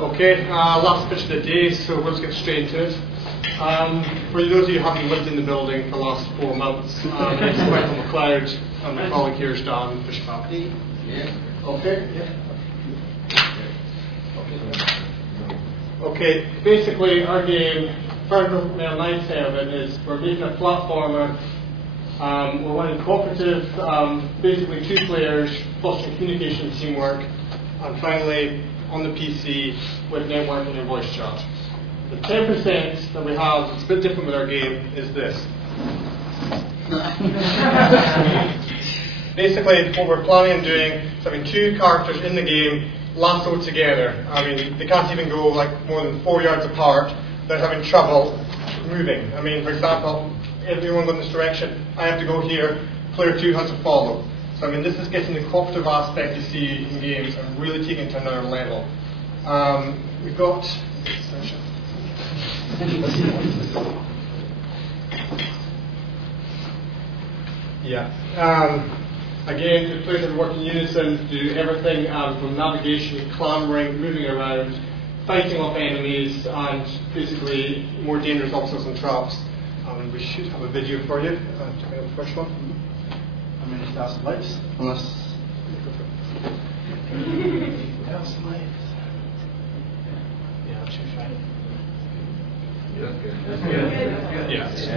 Okay, last pitch of the day, so we'll just get straight into it. For those of you who haven't lived in the building for the last 4 months, my name is Michael Macleod, and my colleague here is Dan Fischbach. Yeah. Okay? Yeah. Okay, basically our game, fundamental mindset of it is we're making a platformer. We're running cooperative, basically 2 players, fostering communication and teamwork, and finally on the PC with networking and voice chat. The 10% that we have, it's a bit different with our game, is this. Basically, what we're planning on doing is having 2 characters in the game lassoed together. I mean, they can't even go like more than 4 yards apart without having trouble moving. I mean, for example, if everyone goes in this direction, I have to go here, player 2 has to follow. So I mean, this is getting the cooperative aspect you see in games and really taking it to another level. We've got... Yeah. Again, the players that work in unison do everything from navigation, clambering, moving around, fighting off enemies, and basically more dangerous obstacles and traps. We should have a video for you. Check out the first one. I'm going to start some lights. Unless. Without some lights. Yeah, that should be fine. That's good. Yes.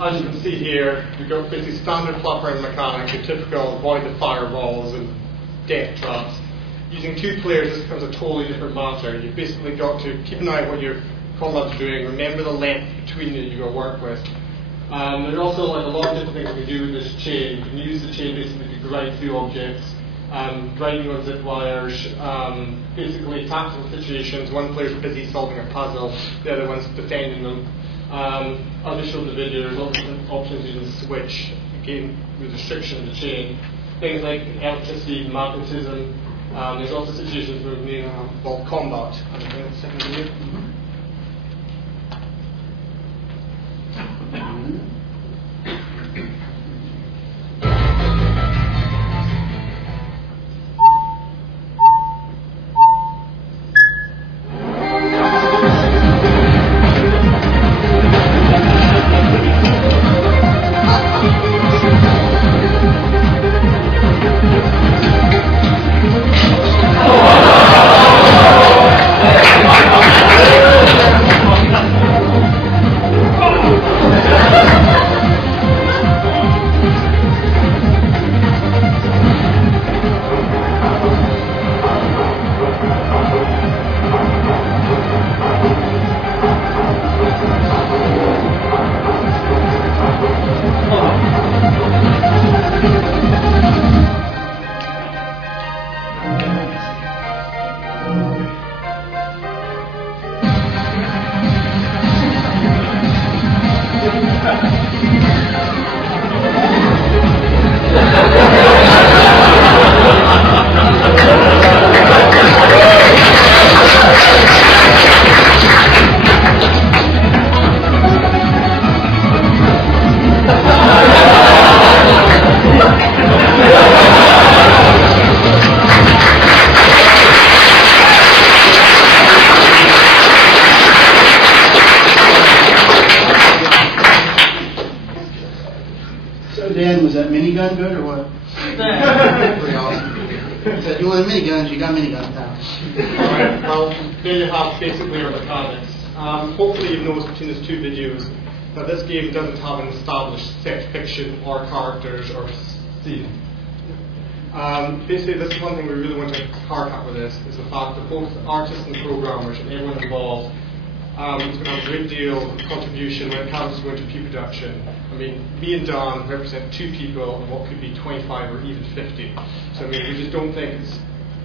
As you can see here, we've got basically standard platforming mechanics, your typical avoid the fireballs and death traps. Using 2 players, this becomes a totally different matter. You've basically got to keep an eye on what your comrades are doing, remember the length between that you've got to work with. There's also like a lot of different things we can do with this chain. You can use the chain basically to grind through objects, grinding on zip wires, basically tactical situations. One player's busy solving a puzzle, the other one's defending them. I'll just show the video. There's lots of different options you can switch, again, with restriction of the chain. Things like electricity, magnetism. There's also situations where we need involve combat. Second video. minigun good or what? Pretty awesome. He said, you want miniguns, you got miniguns now. Alright, well, there you have basically our mechanics. Hopefully you've noticed between these two videos that this game doesn't have an established set fiction or characters or scene. Basically, this is one thing we really want to hard at with this, is the fact that both artists and programmers and everyone involved is going to have a great deal of contribution when it comes to going to pre-production. I mean, me and Dan represent 2 people and what could be 25 or even 50. So I mean, we just don't think it's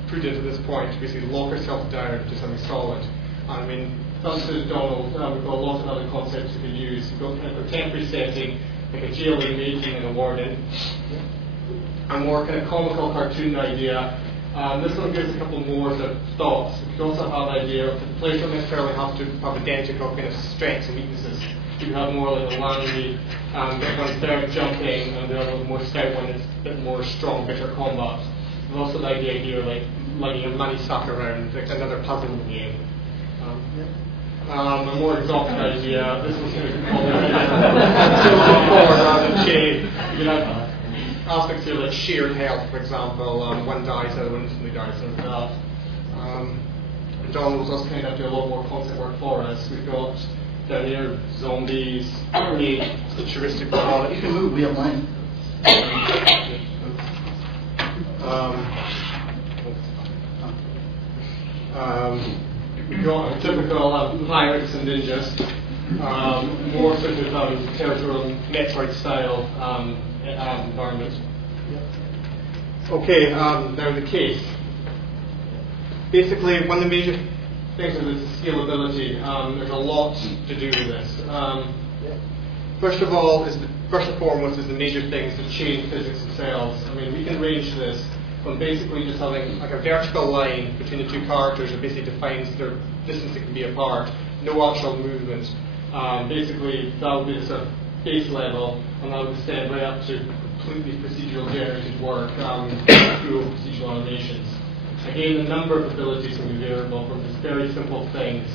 prudent at this point to basically lock ourselves down to something solid. And I mean, thanks to Donald, we've got a lot of other concepts we can use. We've got kind of a temporary setting, like a jail making and a warden. A more kind of comical cartoon idea. This one gives a couple more sort of thoughts. We can also have an idea of the players don't necessarily have to have identical kind of strengths and weaknesses. You can have more like a Langley, that one's better at jumping, and the other one's more stout one is a bit more strong, better combat. And also like the idea of like lugging your money sack around, like another puzzle game. A more exotic idea, this one's going to be called rather than chain. You know, aspects here like shared health, for example, one dies, the other one instantly dies, something like that. John was also kind of do a lot more concept work for us. We've got down here zombies, really futuristic product. You can move, we have mine. We've got typical pirates and ninjas, more sort of territorial Metroid style environment. Okay, now the case. Basically, one of the major things is scalability. There's a lot to do with this. First of all, first and foremost is the major things that change physics themselves. I mean, we can range this from basically just having like a vertical line between the two characters that basically defines their distance that can be apart, no actual movement. Basically, that would be the sort of base level, and that would extend right up to completely procedural generated work through procedural animations. Again, the number of abilities can be variable from just very simple things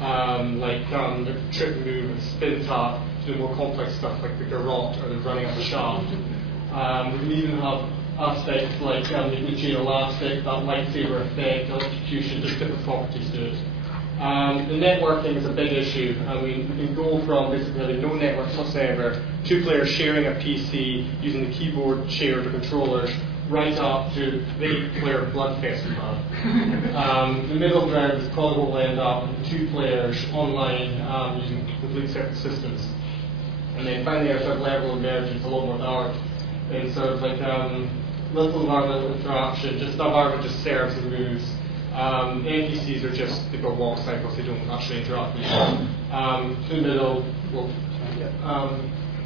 like the trip move and spin tap to the more complex stuff like the garrote or the running up a shaft. We can even have aspects like the chain elastic, that lightsaber effect, electrocution, just different properties to it. The networking is a big issue. I mean, we can go from basically having no network whatsoever, 2 players sharing a PC, using the keyboard shared or controllers, right up to the 8-player bloodfest we have. The middle ground is probably what will end up with 2 players online using complete separate systems. And then finally, our sort of level of emergence, a lot more art, and sort of like little environmental interaction, just the environment just serves and moves. NPCs are just, they've got walk cycles, they don't actually interact with each other. To the middle,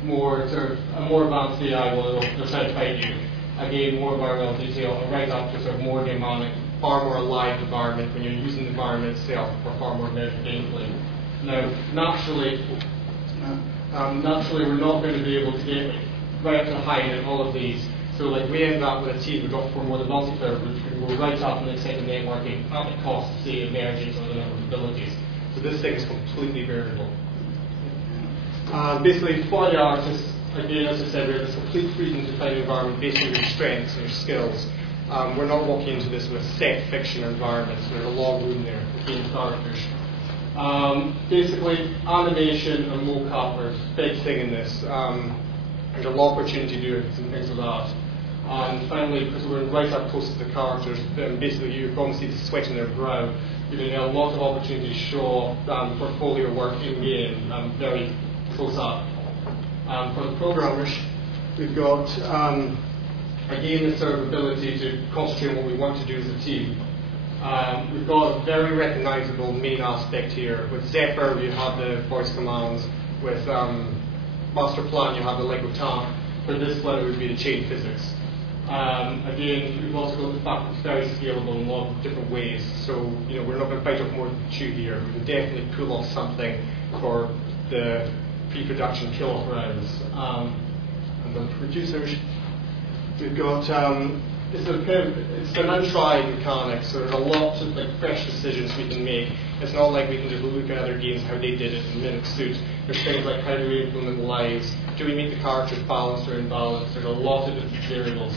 more sort of a more advanced AI will try to fight you. Again, more environmental detail, and right up to sort of more dynamic, far more alive environment when you're using the environment itself for far more measured gameplay. Now, naturally, we're not going to be able to get right up to the high end of all of these. So like we end up with a team, we've got for more than multiplayer, which can go right up and extend the networking at the cost of say emergence or the number of abilities. So this thing is completely variable. Basically for the artists, again as I said, we have this complete freedom to find an environment based on your strengths and your skills. We're not walking into this with set fiction environments, so there's a lot of room there for game characters. Basically animation and mocap are a big thing in this. There's a lot of opportunity to do some things with that. And finally, because we're right up close to the characters, basically you can almost see the sweat in their brow. You're going to get a lot of opportunity to show portfolio work in game very close up. For the programmers, we've got again this sort of ability to concentrate on what we want to do as a team. We've got a very recognizable main aspect here. With Zephyr, you have the voice commands. With Master Plan, you have the Lego tank. For this one, it would be the chain physics. Again, we've also got the fact that it's very scalable in a lot of different ways. So, we're not going to bite off more than chew here. We can definitely pull off something for the pre-production kill-off rounds. And the producers, we've got it's an untried mechanic, so there's a lot of like fresh decisions we can make. It's not like we can just look at other games, how they did it, and mimic suit. There's things like how do we implement lives? Do we make the characters balanced or imbalanced? There's a lot of different variables.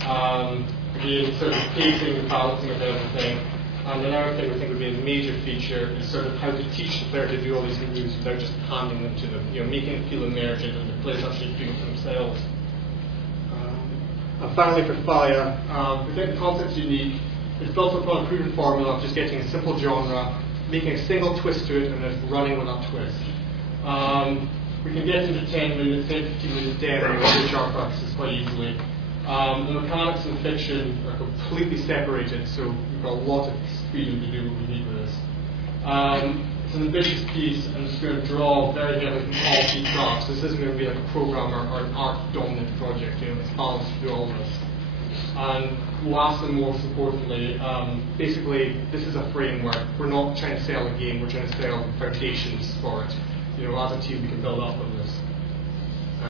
Again, sort of pacing and balancing of everything. And another thing we think would be a major feature is sort of how to teach the player to do all these moves without just handing them to them. Making it feel emergent and the players actually doing it themselves. And finally, for FIEA, we think the concept's unique. It's built upon a proven formula of just getting a simple genre, making a single twist to it, and then running with that twist. We can get into 10 minutes, 10, 15 minutes demo with HR practices quite easily. The mechanics and fiction are completely separated, so we've got a lot of freedom to do what we need with this. It's an ambitious piece, and it's going to draw very heavily from all key crafts. This isn't going to be like a programmer or an art-dominant project. It's balanced through all of this. And last and most importantly, basically, this is a framework. We're not trying to sell a game. We're trying to sell foundations for it. As a team, we can build up on this.